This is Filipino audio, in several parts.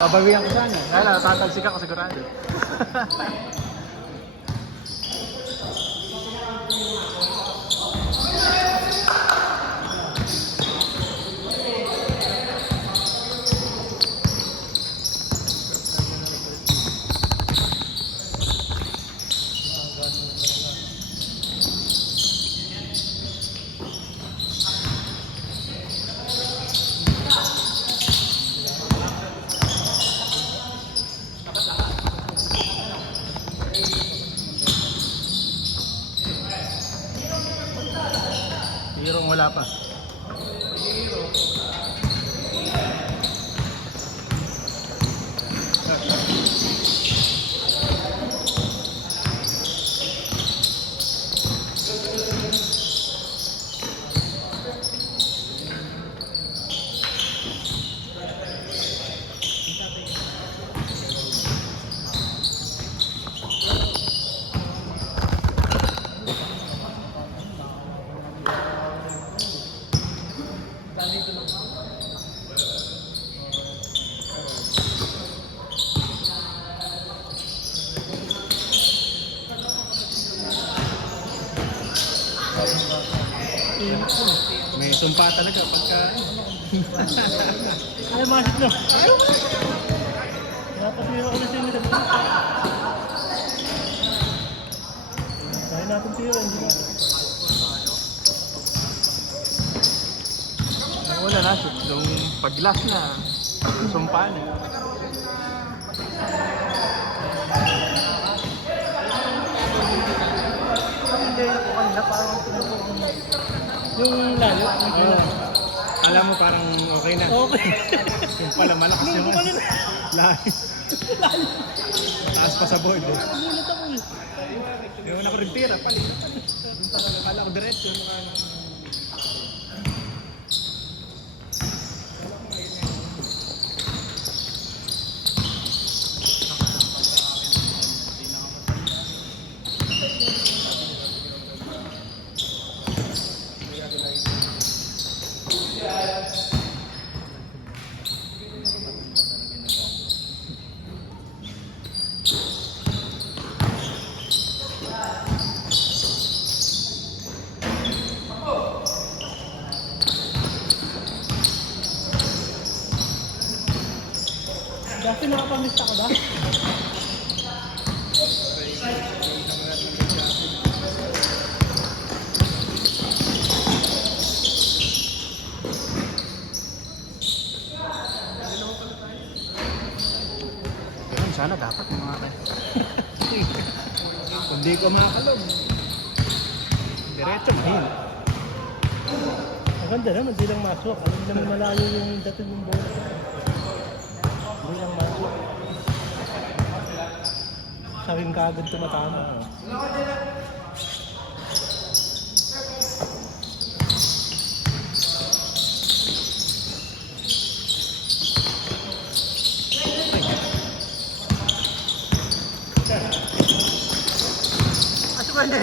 Babawihan ko sana. Kaya lang, tatalsik ako sigurado. Hirong wala pa. May sumpa talaga pagka Ay, masip no. Dapat may ako na siya nila. Kaya natin tira, hindi na. Ay, wala na. Yung pag-last na, sumpa na. Hindi, kanina parang tinutulong mo. Yung layo, Alam mo parang okay na. okay. Yung pala malakas Nung yung gumano na. layo. Taas pa sa board eh. Nagulat ako eh. Yung ako rin tira, palit. Kala ko diretso. Dati nakapamista ka ba? Sana dapat mga kung di ko makakalog. Diretso mahina. Maganda naman, di lang masok. Alam naman malayo yung dating yung bola. Di lang masok. Sabihin ka agad tumatama. Ato ba na?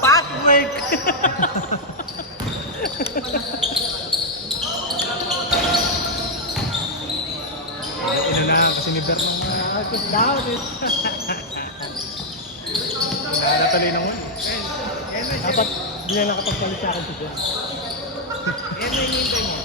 Backbreak! Ina na kasi ni Bern na I could doubt it. natali ng one. Dapat di na nakapagpalit sa akin si John. Yan na hinihintay mo.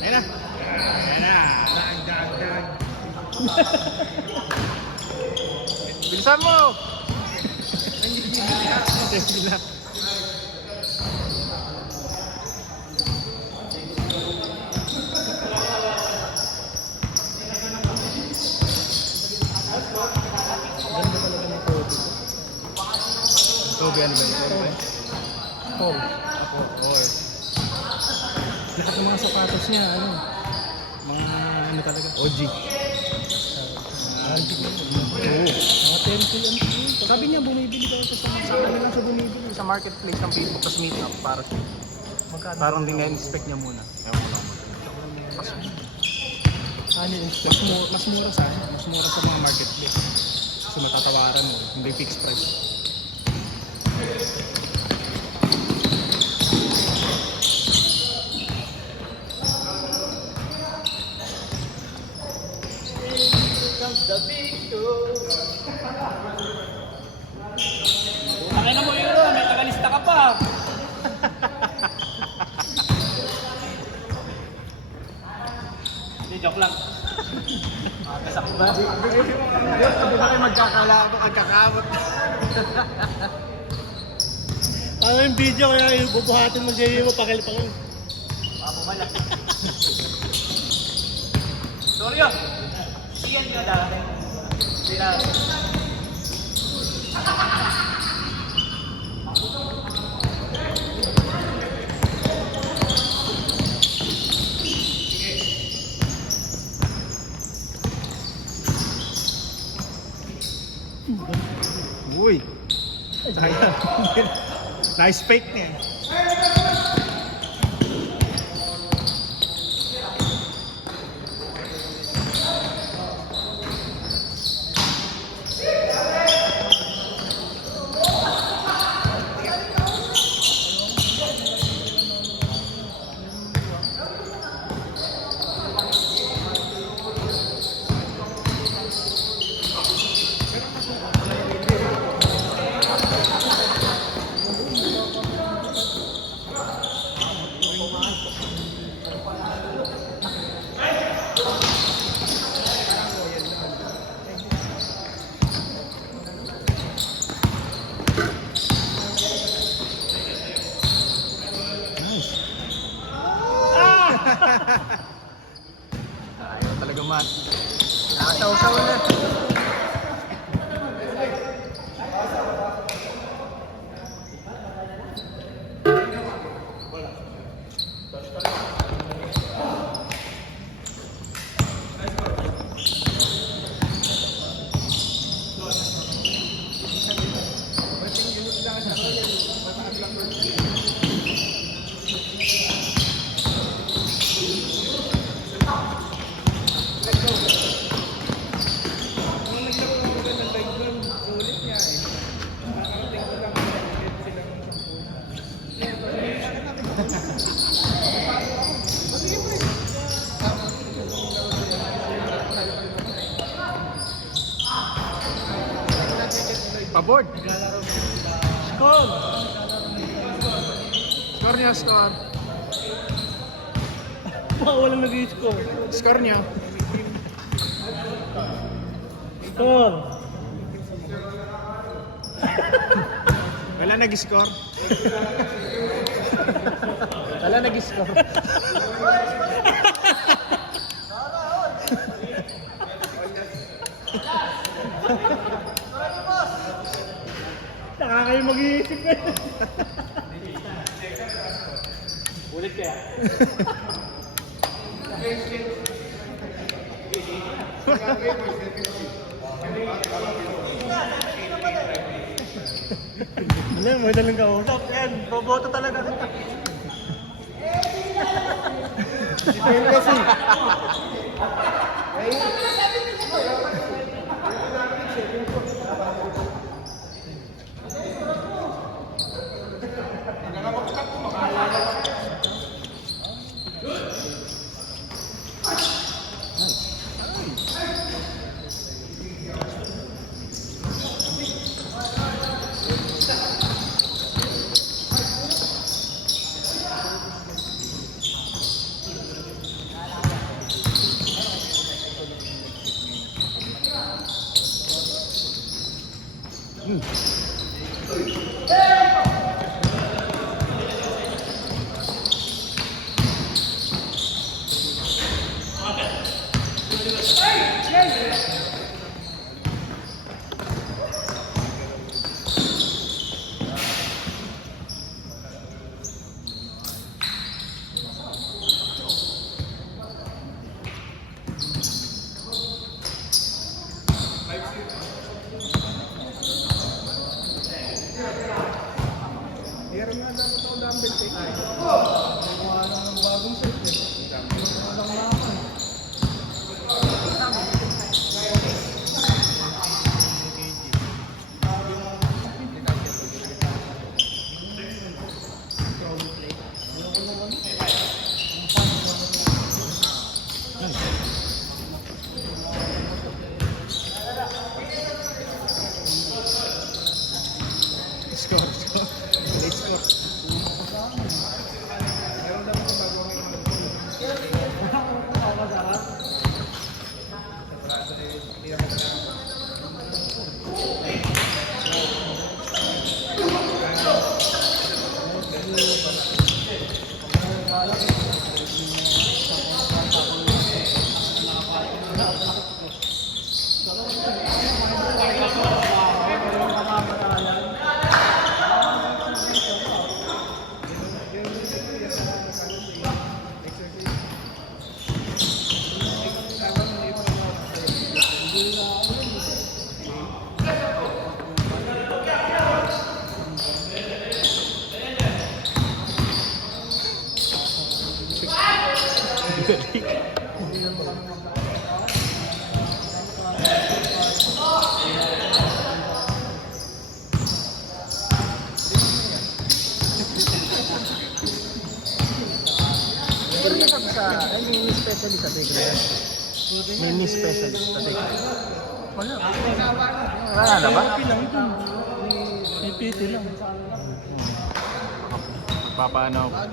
Ayun na. Ayun na. Dag. Bilisan mo! Bila. Ganda talaga ng Kobe. Kobe ano ba yun? Paul. Ako, or. Lahat ng mga sapatos niya, ano? Mga ano talaga? OG. Antique na yun. Oo. Mga 10K ang tingin. Sabi niya, bumibili kayo sa ano lang siya bumibili sa marketplace ng Facebook, tapos meet up para siya. Magkano? Parang din na-inspect niya muna. Ewan ko lang. Ano yung Mas mura sa mga marketplace. Kasi matatawaran mo, hindi fixed price. joke lang. Kasak ba? Hindi ba kayo magkakamot? Ano yung video kaya yung bubuhatin mo dyan mo pakil-pakil. Bumala. Sorry yun. Siyan ka dati. Sila. Uy! Sayang. Nice fake niya. Nice. Ayaw talaga man. Nakataw-taw na. Paboard. Score! Score niya, score. Walang nag-score. Score niya. Score! Wala nag-score. Wala nag-score. Nakakayo mag-iisip ka. Ulit kaya. Ano yung mga dalang kausap? Yan, boboto talaga. Ayun kasi. Score, score. Late score. Pero may sabi sa, ay mini specialist sa Tigre. Mini specialist sa Tigre. Wala. Wala na ba? PT lang ito. May PT lang. Papaano ako?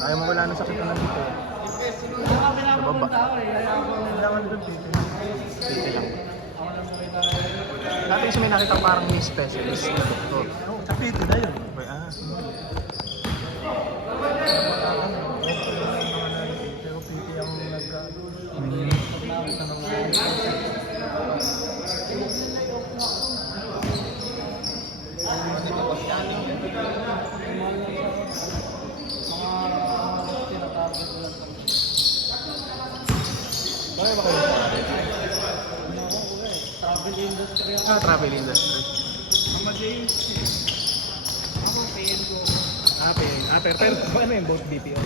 Ayaw mo wala na sakit na dito. Sa baba. Kailangan doon PT. PT lang. Dati kasi may nakita parang may specialist na doktor. Sa PT na yun. Pero PT ang Travel industry. pero ano yung both BPO?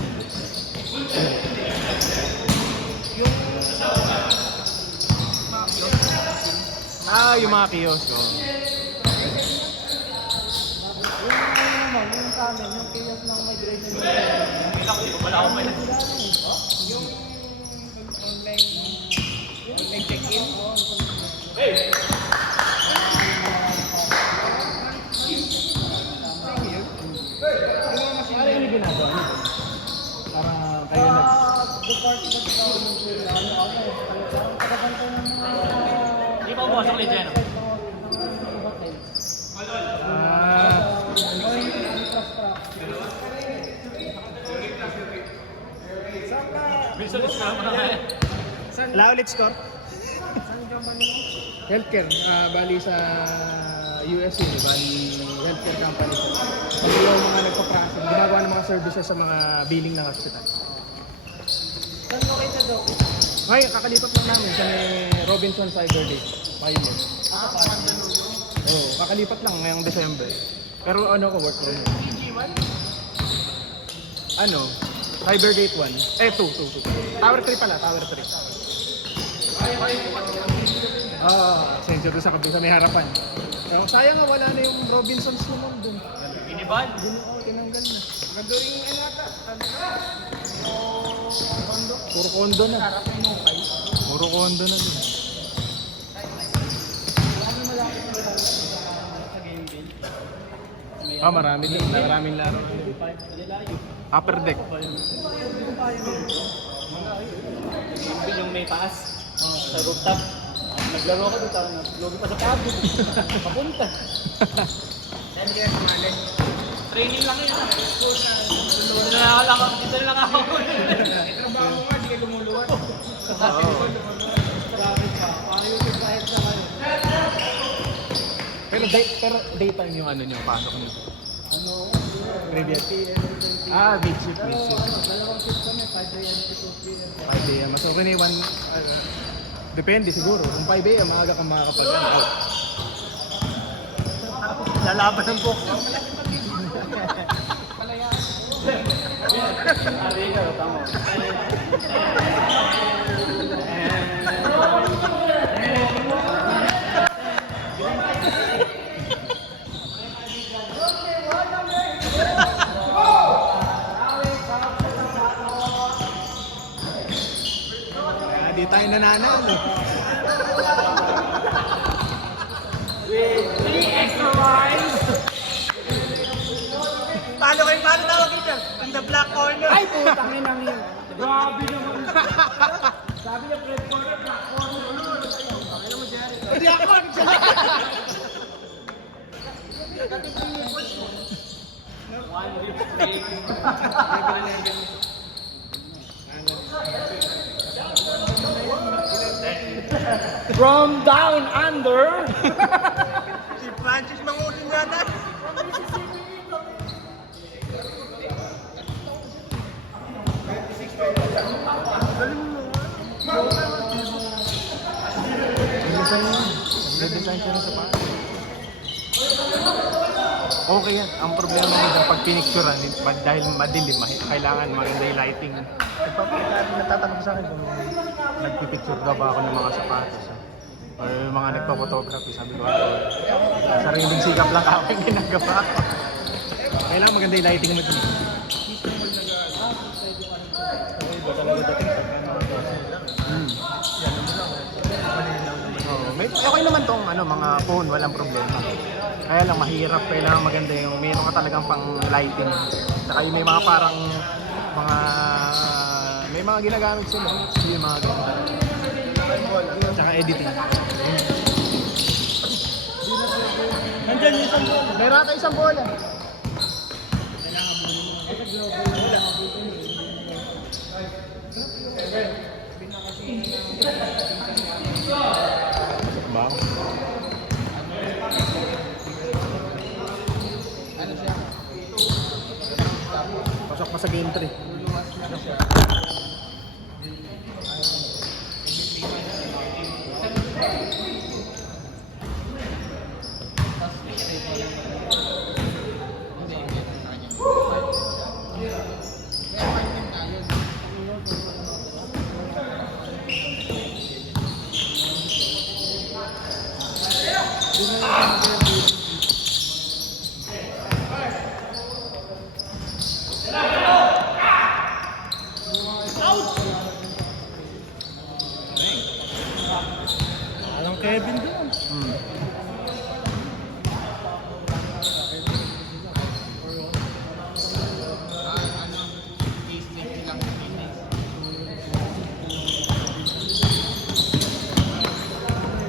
Yung mga kiosk. Oh. Yung sa amin, yung kiosk ng migration. Wala akong may Yung online check-in. Ano yung ginagawa niyo? Para kayo na. Hindi pa pumasok ni Jen. Visualis ka naman na Wala ulit score? Healthcare, bali sa US yun, bali healthcare company. Bali yung mga nagpa-practice, ginagawa ng mga services sa mga billing ng hospital. Saan mo kayo sa Doc? Ay, kakalipat lang namin sa may Robinson Cyber Day. Pilot. Oo, kakalipat lang ngayong December. Pero ano ko, work from home. Ano? Cyber Gate 1. 2. Tower 3 pala, Tower 3. Sensor doon sa kabisa, may harapan. So, sayang nga wala na yung Robinsons naman doon. Iniban? Tinanggal na. Ganda yung inata. Puro kondo na. Puro kondo na doon. Maraming laro. Upper deck. Yung may taas. Sa rooftop. Naglaro ako doon. Logi pa sa pabo. Papunta. Training lang yun. Dito na lang ako. Trabaho mo nga, di ka lumuluwan. Oo. Grabe ka. Paano yung kahit sa kayo? Pero daytime yung ano nyo, pasok nyo. Ano? Trivia. Big shift. Dalawang shift kami, 5 a.m. to 2 p.m. 5 a.m. So, kung depende siguro. Kung 5 a.m. maaga kang makakapag-out. Lalaban ng box. Di tayo nananalo. Paano tawag ito? In the black corner. Ay, putang ina yun. Grabe naman. Sabi niya, red corner, black corner. Ano mo, Jerry? Hindi ako. From down under. Si Francis Mangusin yata. Nag-design siya na sa paa. Okay yan. Ang problema nito pag pinicturean, dahil madilim, kailangan maganda yung lighting. Nagtatanong sa akin kung nagpipicture daw ba ako ng mga sapatos. Or yung mga nagpa-photography, sabi ko ako, sariling sikap lang ako yung ginagawa ko. Kailangan maganda yung lighting mo dun. Iba talaga dating sa Okay naman tong mga phone, walang problema. Kaya lang mahirap, kailangan maganda yung meron ka talagang pang lighting. Saka yung may mga parang may mga ginagamit sila. Yung mga ganun. Tsaka editing. Nandyan yung isang bola. Meron ata isang bola. Ba? Pasok pa sa game 3. Alang Kevin din.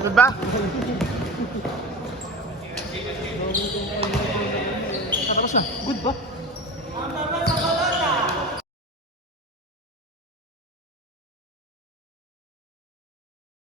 Diba? Tapos na. Good ba?